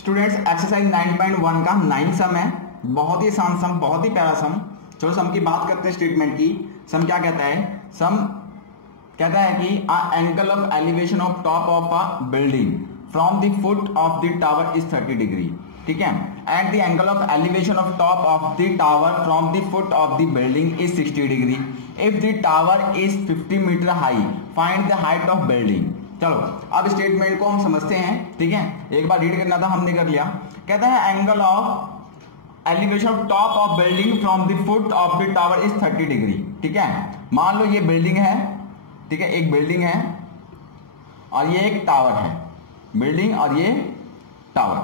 Students exercise 9.1 का 9 सम है। बहुत ही आसान सम, बहुत ही प्यारा सम। चलो सम की बात करते हैं स्टेटमेंट की। सम क्या कहता है? सम कहता है कि angle of elevation of top of a building from the foot of the tower is 30 degree. ठीक है। And the angle of elevation of top of the tower from the foot of the building is 60 degree. If the tower is 50 metre high find the height of building. चलो अब statement को हम समझते हैं। ठीक है, एक बार रीड करना था, हमने कर लिया। कहता है angle of elevation of top of building from the foot of the tower is 30 degree. ठीक है, मान लो ये बिल्डिंग है। ठीक है, एक बिल्डिंग है और ये एक टावर है। बिल्डिंग और ये टावर।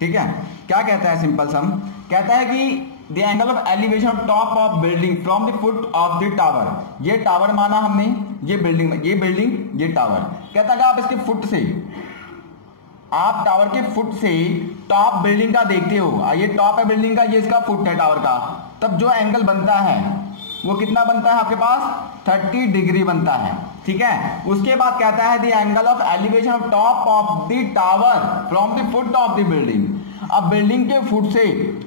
ठीक है, क्या कहता है? सिंपल सम कहता है कि the angle of elevation of top of building from the foot of the tower. ये टावर माना हमने, ये बिल्डिंग, ये टावर। कहता है कि आप इसके फुट से, आप टावर के फुट से टॉप बिल्डिंग का देखते हो। ये टॉप है बिल्डिंग का, ये इसका फुट है टावर का। तब जो एंगल बनता है वो कितना बनता है आपके पास? 30 डिग्री बनता है। ठीक है, उसके बाद कहता है the angle of elevation of top of the tower from the foot of the building. अब बिल्डिंग के फुट से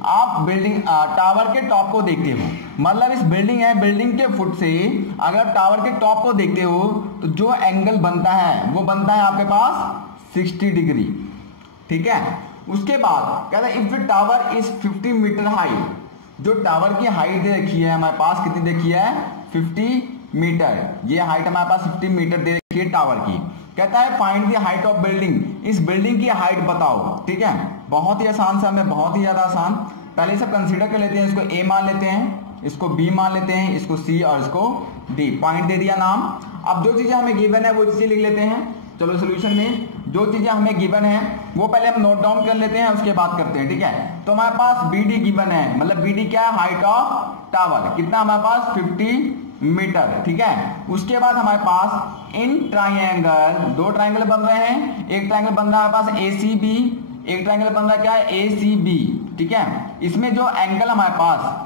आप बिल्डिंग टावर के टॉप को देखते हो। मतलब इस बिल्डिंग है, बिल्डिंग के फुट से अगर टावर के टॉप को देखते हो तो जो एंगल बनता है वो बनता है आपके पास 60 डिग्री। ठीक है, उसके बाद कहता है if the tower is 50 metre high. जो टावर की हाइट दे रखी है हमारे पास, कितनी देखी है? 50 मीटर। ये हाइट हमारे पास 50 मीटर दे रखी है टावर की। कहता है find the height of building. इस बिल्डिंग की हाइट बताओ। ठीक है, बहुत ही आसान सा, मैं बहुत ही ज्यादा आसान। पहले सब कंसीडर कर लेते हैं। इसको ए मान लेते हैं, इसको बी मान लेते हैं, इसको सी और इसको डी। पॉइंट दे दिया, नाम। अब जो चीजें हमें गिवन है वो चीजें लिख लेते हैं। चलो सोल्यूशन में जो चीजें हमें गिवन है वो पहले हम नोट डाउन कर लेते हैं, उसके बाद करते हैं। ठीक है, तो हमारे पास बी डी गिवन है। मतलब बी डी क्या है? Height of tower. कितना हमारे पास? 50 मीटर। ठीक है, उसके बाद हमारे पास इन ट्राइंगल, दो ट्राइंगल बन रहे हैं। एक ट्राइंगल बन रहा है हमारे पास ACB, एक ट्राइंगल बन रहा है क्या है? ACB। ठीक है, इसमें जो एंगल हमारे पास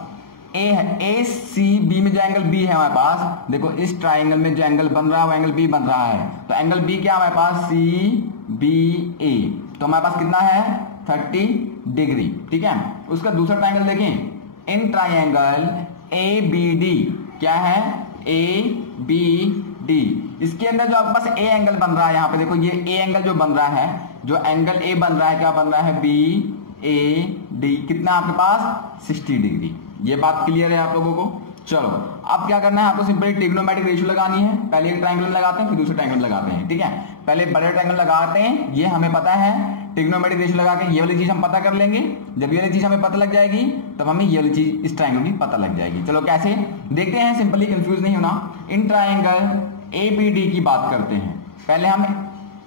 ए है, ACB में जो एंगल B है हमारे पास, देखो इस ट्राइंगल में जो एंगल बन रहा है वो एंगल B बन रहा है। तो एंगल B क्या हमारे पास? CBA। तो हमारे पास कितना है? 30 डिग्री। ठीक है, उसका दूसरा ट्राइंगल देखें। इन ट्राइंगल ABD क्या है? ABD। इसके अंदर जो आपके पास A एंगल बन रहा है, यहाँ पे देखो ये A एंगल जो बन रहा है, जो एंगल A बन रहा है, क्या बन रहा है? BAD। कितना आपके पास? 60 डिग्री। ये बात क्लियर है आप लोगों को? चलो अब क्या करना है आपको? सिंपली ट्रिग्नोमेट्रिक रेशियो लगानी है। पहले एक ट्रायंगल लगाते हैं, फिर दूसरा ट्रायंगल लगाते हैं। ठीक है, पहले बड़े ट्रायंगल लगाते हैं, ये हमें पता है। ट्रिग्नोमेट्रिक रेशियो लगा के ये वाली चीज हम पता कर लेंगे। जब ये वाली चीज हमें पता लग जाएगी तब हमें ये वाली चीज इस ट्रायंगल की पता लग जाएगी। चलो कैसे देखते हैं, सिंपली कंफ्यूज नहीं होना। इन ट्रायंगल ABD की बात करते हैं। पहले हम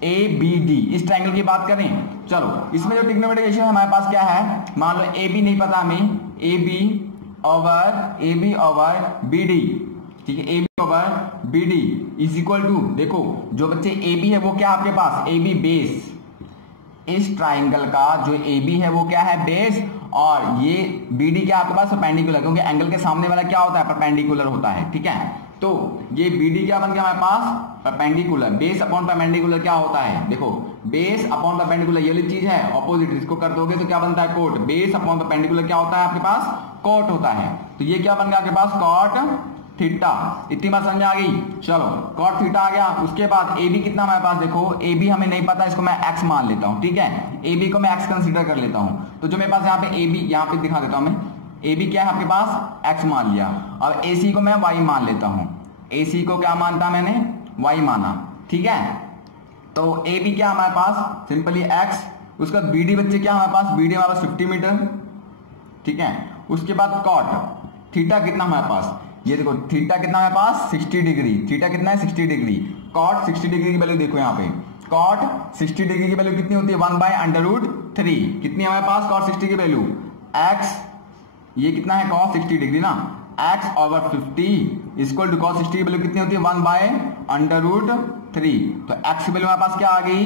ABD इस ट्रायंगल की बात करें। चलो इसमें जो ट्रिग्नोमेट्रिक रेशियो है हमारे पास क्या है? मान लो AB नहीं पता हमें, AB ओवर BD। ठीक है, AB over BD is equal to, देखो जो बच्चे AB है वो क्या आपके पास? AB base. इस ट्राइंगल का जो AB है वो क्या है? बेस। और ये BD क्या आपके पास? परपेंडिकुलर, क्योंकि एंगल के सामने वाला क्या होता है? परपेंडिकुलर होता है। ठीक है, तो ये BD क्या बन गया हमारे पास? परपेंडिकुलर। बेस अपॉन परपेंडिकुलर क्या होता है? देखो बेस अपॉन परपेंडिकुलर ये वाली चीज है, ऑपोजिट। इसको कर दोगे तो क्या बनता है? कोट। बेस अपॉन परपेंडिकुलर क्या होता है आपके पास? कोट होता है। तो ये क्या बन गया आपके पास? Cot theta. इतनी बात समझ आ गई? चलो कॉट थीटा आ गया। उसके बाद AB कितना हमारे पास? देखो AB हमें नहीं पता, इसको मैं x मान लेता हूं। ठीक है, AB को मैं x कंसीडर कर लेता हूं। तो जो मेरे पास यहाँ पे AB, यहाँ पे दिखा देता हूं मैं। AB क्या है आपके पास? x मान लिया। और AC को मैं y मान लेता हूं। AC को क्या मानता मैंने? y माना। ठीक है, तो AB क्या हमारे पास? Simply x। उसका BD बच्चे क्या हमारे पास? BD हमारे पास 50 मीटर। ठीक है, उसके बाद कॉट थीटा कितना हमारे पास? ये देखो थीटा कितना हमारे पास? 60 डिग्री। थीटा कितना है? 60 डिग्री। कॉट 60 डिग्री की वैल्यू देखो यहाँ पे। कॉट 60 डिग्री की वैल्यू कितनी होती है? 1/√3। कितनी हमारे पास कॉट 60 की वैल्यू? x। ये कितना है? कॉस 60 डिग्री ना। x over 50 equal to cos 60 की वैल्यू कितनी होती है? 1/√3। तो x की वैल्यू हमारे पास क्या आ गई?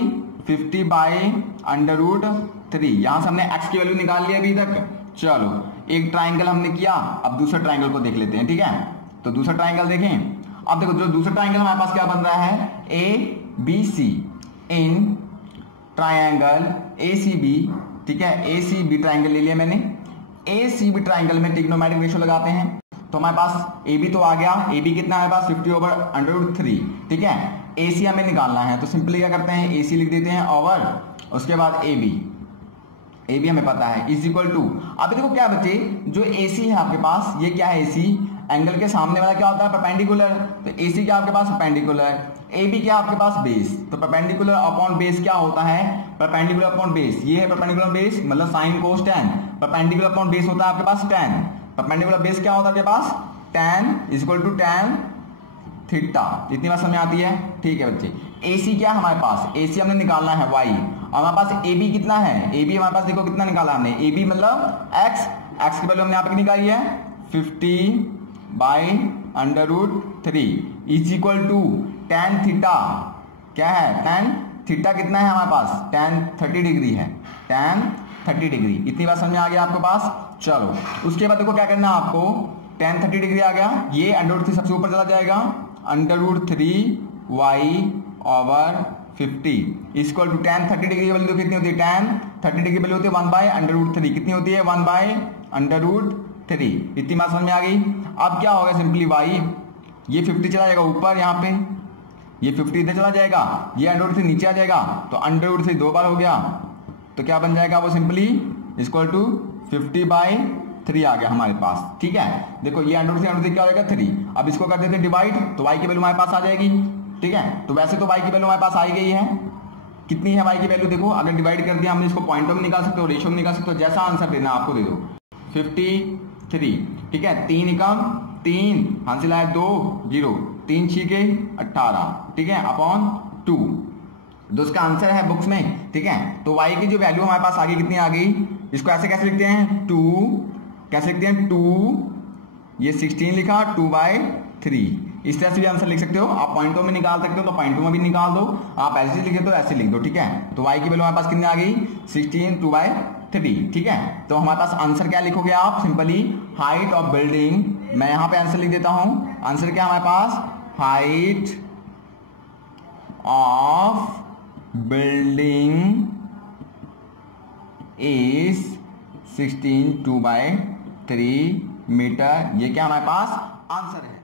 50/√3। यहां से हमने x की वैल्यू निकाल ली अभी तक। चलो एक ट्राइंगल हमने किया, अब दूसरा ट्राइंगल को देख लेते हैं। ठीक है, तो दूसरा ट्राइंगल देखें। अब देखो जो दूसरा ट्राइंगल हमारे पास क्या बन रहा है? ABC इन ट्राइंगल ACB ठीक है, ए सी बी ट्राइंगल ले लिया मैंने। ए सी बी ट्राइंगल में ट्रिग्नोमेट्रिक रेशियो लगाते हैं, तो हमारे पास ए बी तो आ गया, ए बी कितना है हमारे पास 50/√3, ठीक है। ए सी हमें निकालना है, तो सिंपली क्या करते हैं, ए सी लिख देते हैं ओवर, उसके बाद ए बी हमें पता है इज इक्वल टू, अभी देखो क्या बचे, जो ए सी है आपके पास, ये क्या है, ए सी एंगल के सामने वाला क्या होता है, परपेंडिकुलर, तो ए सी क्या आपके पास परपेंडिकुलर, ए बी क्या आपके पास बेस, तो परपेंडिकुलर अपॉन बेस क्या होता है, परपेंडिकुलर अपॉन बेस, ये है परपेंडिकुलर बेस मतलब sine cos ten, perpendicular upon base होता है आपके पास टेन, परपेंडिकुलर बेस क्या होता है आपके पास tan is equal to tan theta, इतनी बात समझ आती है, ठीक है बच्चे। ए सी क्या है हमारे पास, ए सी हमने निकालना है वाई, और हमारे पास ए बी कितना है, ए बी हमारे पास देखो कितना निकाला हमने, ए बी मतलब एक्स, एक्स की वैल्यू हमने यहाँ पे निकाली है 50/√3 is equal to tan theta, क्या है टेन थीटा कितना है हमारे पास, टेन 30 डिग्री है, टेन 30 डिग्री, इतनी बात समझ आ गया आपके पास। चलो उसके बाद देखो क्या करना है आपको, टेन 30 डिग्री आ गया, ये √3 सबसे ऊपर चला जाएगा, √3y/50 equal to tan 30 degree की वैल्यू कितनी होती है, टेन 30 डिग्री वैल्यू होती है 1/√3, कितनी होती है 1/√3, इतनी बात समझ में आ गई। अब क्या होगा, सिंपली y, ये 50 चला जाएगा ऊपर, यहाँ पे ये 50 इधर चला जाएगा, ये √3 नीचे आ जाएगा, तो √3 दो बार हो गया, तो क्या बन जाएगा वो सिंपली इक्वल टू 50/3 आ गया हमारे पास, ठीक है। देखो ये √3 क्या हो जाएगा 3, अब इसको कर देते हैं डिवाइड, तो y की वैल्यू हमारे पास आ जाएगी, ठीक है। तो वैसे तो y की वैल्यू हमारे पास आ गई है, कितनी है y की वैल्यू, देखो अगर डिवाइड कर दिया हमने, इसको पॉइंटों में निकाल सकते हो, रेशियो में निकाल सकते हो, जैसा आंसर देना आपको दे दो 53, ठीक है, 3 एकम 3 हासिल आया 2 0, 3 छीके 18, ठीक है, अपॉन 2, जो उसका आंसर है बुक्स में, ठीक है। तो y की जो वैल्यू हमारे पास आ गई, कितनी आ गई, इसको ऐसे कैसे लिखते हैं 2, कैसे लिखते हैं 2, ये 16 लिखा 2/3, इस तरह से भी आंसर लिख सकते हो, आप पॉइंटों में निकाल सकते हो तो पॉइंटों में भी निकाल दो, आप ऐसे लिखे तो ऐसे लिख दो, ठीक है। तो y की वैल्यू हमारे पास कितनी आ गई 16 2/3, ठीक है। तो हमारे पास आंसर क्या लिखोगे आप, सिंपली हाइट ऑफ बिल्डिंग, मैं यहाँ पे आंसर लिख देता हूं, आंसर क्या हमारे पास, height of building is 16 2/3 metre, ये क्या हमारे पास आंसर है।